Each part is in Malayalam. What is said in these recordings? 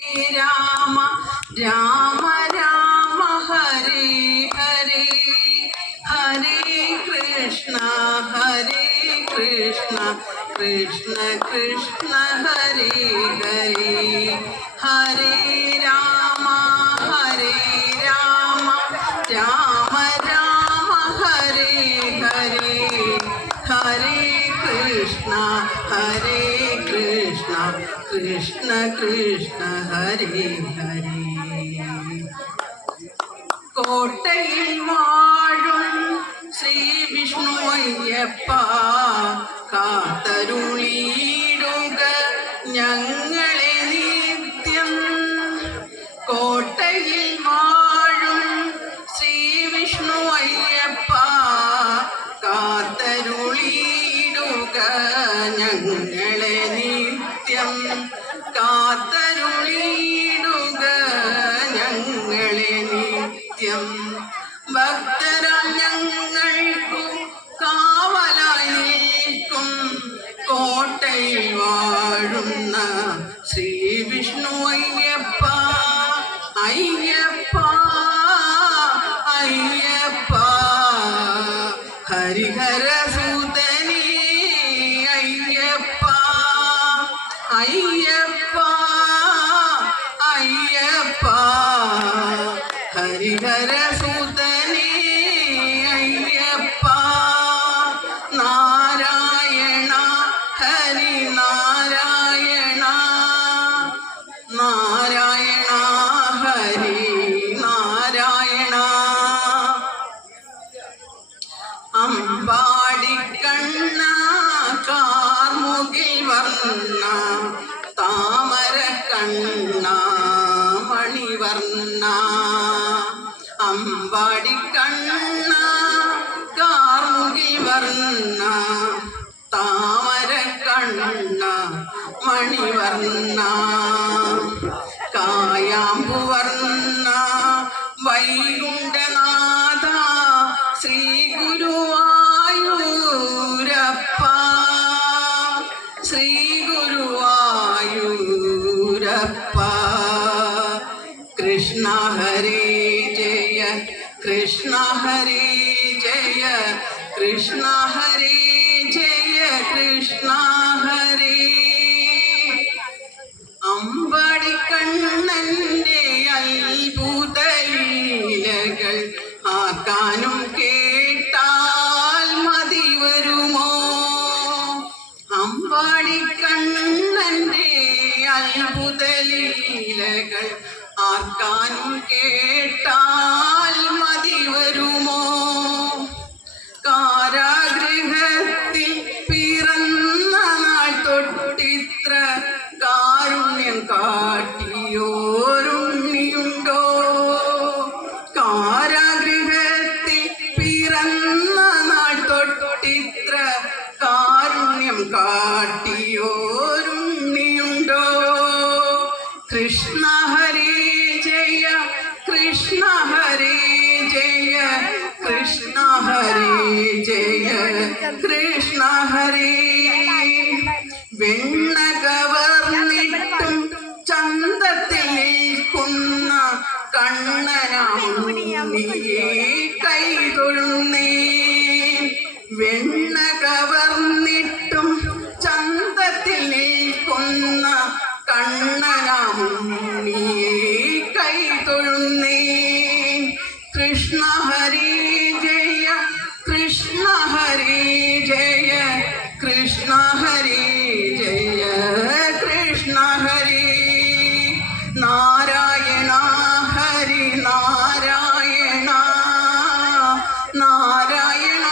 രാമ രാമ രാമ ഹരേ ഹരേ ഹരേ കൃഷ്ണ കൃഷ്ണ കൃഷ്ണ ഹരേ ഹരേ ഹരേ രാമ രാമ രാമ രാമ ഹരേ ഹരേ ഹരേ കൃഷ്ണ കൃഷ്ണ കൃഷ്ണ ഹരേ ഹരേ. കോട്ടയിൽ വാഴും ശ്രീ വിഷ്ണു അയ്യപ്പ കാത്തരുളിയിടുക ഞങ്ങളെ നിത്യം. കോട്ടയിൽ വാഴും ശ്രീ വിഷ്ണു അയ്യപ്പ കാത്തരുളിയിടുക ഞങ്ങളെ നിത്യം. കാത്തരുളിയിടുക ഞങ്ങളെ നിത്യം. ഭക്തരാം ഞങ്ങൾക്കു കാവലായി നിൽക്കും കോട്ടയിൽ വാഴുന്ന ശ്രീ വിഷ്ണു അയ്യപ്പ അയ്യപ്പ അയ്യപ്പ. ഹരിഹരസുതനേ അയ്യപ്പ അയ്യപ്പ അയ്യപ്പ. ഹരിഹരസുതനേ അയ്യപ്പ. നാരായണ ഹരി നാരായണ നാരായണ ഹരി നാരായണ. അമ്പാടിക്കണ്ണ കാർമുകിൽ വർണ്ണ താമര കണ്ണ മണിവർണ്ണ. അമ്പാടിക്കണ്ണ കാർമുകിൽ വർണ്ണ താമര കണ്ണ മണിവർണ്ണ. കായാമ്പുവർണ്ണ വൈകുണ്ഠനാഥ ശ്രീ ഗുരുവായൂരപ്പ ശ്രീ ഗുരുവായൂരപ്പ. കൃഷ്ണ ഹരേ ജയ കൃഷ്ണ ഹരേ ജയ കൃഷ്ണ ഹരേ ജയ കൃഷ്ണ ഹരേ. അമ്പാടിക്കണ്ണന്റെ അത്ഭുത ലീലകൾ ആക്കാനും കേട്ടാൽ മതി വരുമോ? അമ്പാടിക്കണ്ണന്റെ അത്ഭുത ലീലകൾ ആർക്കാനും കേട്ടാൽ മതി വരുമോ? കാരാഗൃഹത്തിൽ പിറന്ന നാൾ തൊട്ടിത്ര കാരുണ്യം കാട്ടിയോരുണ്ണിയുണ്ടോ? കാരാഗൃഹത്തിൽ പിറന്ന നാൾ തൊട്ടിത്ര കാരുണ്യം കാട്ടിയോരുണ്ണിയുണ്ടോ? കൃഷ്ണ ഹരേ ജയ കൃഷ്ണ ഹരേ ജയ കൃഷ്ണ ഹരേ ജയ കൃഷ്ണ ഹരേ. വെണ്ണ കവർന്നിട്ടും ചന്തത്തിൽ നിൽക്കുന്ന കണ്ണനാമുണ്ണിയെ കൈതൊഴുന്നേ. വെണ്ണ കവർന്നിട്ടും ചന്തത്തിൽ നിൽക്കുന്ന കണ്ണനാമുണ്ണിയെ കൈതൊഴുന്നേ. കൃഷ്ണ ഹരേ ജയ കൃഷ്ണ ഹരേ ജയ കൃഷ്ണ ഹരേ ജയ കൃഷ്ണ ഹരേ. നാരായണ ഹരി നാരായണ നാരായണ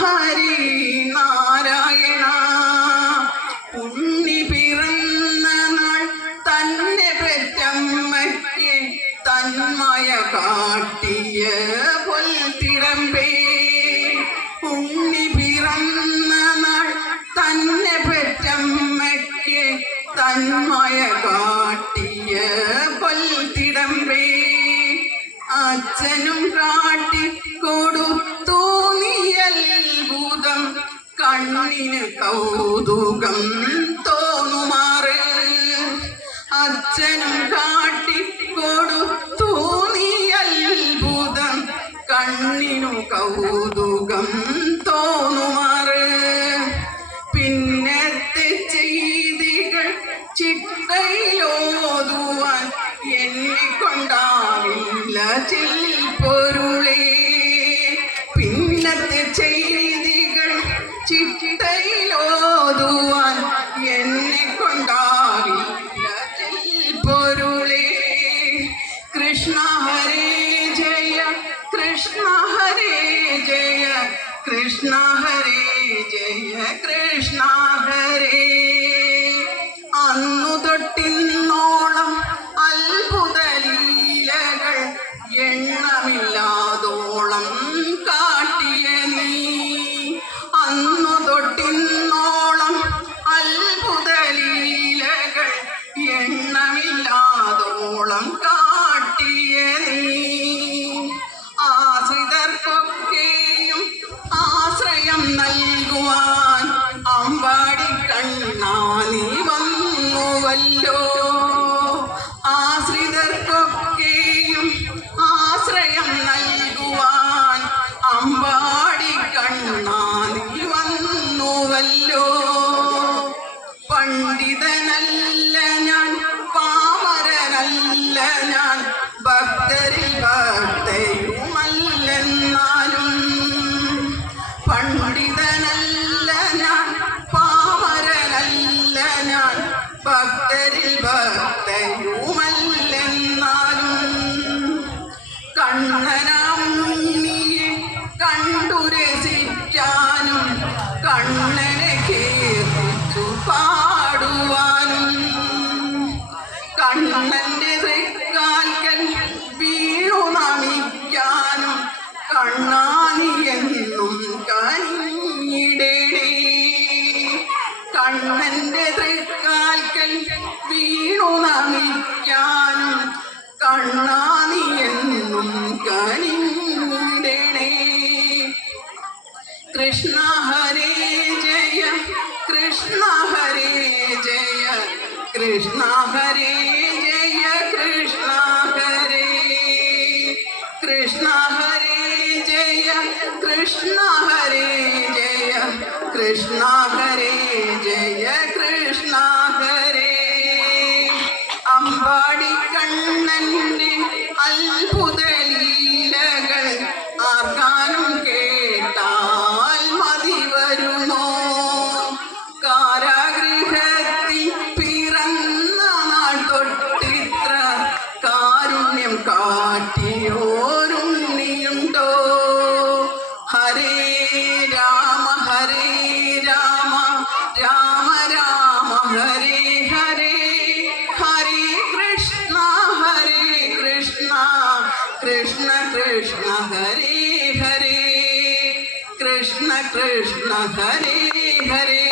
ഹരി നാരായണ. ഉണ്ണി പിറന്ന നാൾ തന്നെ പെറ്റമ്മയ്ക്ക് തന്മയ കാട്ടിയ പൊൽത്തിടമ്പേ. ഉണ്ണി പിറന്ന നാൾ തന്നെ പെറ്റമ്മയ്ക്ക് തന്മയ കാട്ടിയ പൊൽത്തിടമ്പേ. അച്ഛനും കാട്ടി കൊടുത്തു നീയത്ഭുതം കണ്ണിന് കൗതുകം തോന്നുമാറ്. അച്ഛനും കാട്ടിക്കൊടുത്തു നീ അത്ഭുതം കണ്ണിനു കൗതുകം തോന്നുമാറ്. പിന്നത്തെ ചെയ്തികൾ ചിട്ടയിലോതുവാൻ എന്നെ കൊണ്ടാവില്ല ചിൽപ്പൊരുളേ. പിന്നത്തെ ചെയ്തികൾ ചിട്ടയിലോതുവാൻ എന്നെ കൊണ്ടാവില്ല ചിൽപ്പൊരുളേ. കൃഷ്ണ ഹരേ ജയ കൃഷ്ണ ഹരേ ജയ കൃഷ്ണ ഹരേ ജയ കൃഷ്ണ ഹരേ. അന്നു തൊട്ടിന്നോളം അത്ഭുത ലീലകൾ എണ്ണമില്ലാതോളം കാട്ടിയ നീ. അന്നു തൊട്ടിന്നോളം അത്ഭുത ലീലകൾ എണ്ണമില്ലാതോളം കാട്ടിയ നീ. ആശ്രിതർക്കൊക്കെയും ആശ്രയം നൽകുവാൻ അമ്പാടി കണ്ണാ നീ വന്നുവല്ലോ. ആശ്രിതർക്കൊക്കെയും ആശ്രയം നൽകുവാൻ അമ്പാടി കണ്ണാ നീ വന്നുവല്ലോ. പണ്ഡിതനല്ല ഞാൻ പാമരനല്ല ഞാൻ ഭക്തരിൽ ഭക്തയുമല്ലെന്നാലും. പണ്ഡിതനല്ല ഞാൻ പാമരനല്ല ഞാൻ ഭക്തരിൽ ഭക്തയുമല്ലെന്നാലും. കണ്ണനാമുണ്ണിയെ കണ്ടു രസിക്കാനും കണ്ണനെ കീർത്തിച്ചു പാടുവാനും. കണ്ണന്റെ തൃക്കാൽക്കൽ വീണു നമിക്കാനും കണ്ണാനി എന്നും കനിഞ്ഞിടണേ. കണ്ണന്റെ തൃക്കാൽക്കൽ വീണു നമിക്കാനും കണ്ണാനി എന്നും കനിഞ്ഞിടണേ. കൃഷ്ണ ഹരേ ജയ കൃഷ്ണ ഹരേ ജയ കൃഷ്ണ ഹരേ ജയ കൃഷ്ണ ഹരേ. കൃഷ്ണ ഹരേ ജയ കൃഷ്ണ ഹരേ ജയ കൃഷ്ണ ഹരേ ജയ കൃഷ്ണ ഹരേ. അമ്പാടി കണ്ണന്റെ അത്ഭുത ലീലകൾ ആർക്കാനും കേട്ടാൽ മതി വരുമോ. കാരാഗൃഹത്തിൽ പിറന്ന നാൾ തൊട്ടിത്ര കാരുണ്യം കാട്ടിയോരുണ്ണിയുണ്ടോ. ഹരേ രാമ രാമ രാമ രാമ ഹരേ ഹരേ ഹരേ കൃഷ്ണ കൃഷ്ണ കൃഷ്ണ ഹരേ ഹരേ കൃഷ്ണ കൃഷ്ണ ഹരേ ഹരേ.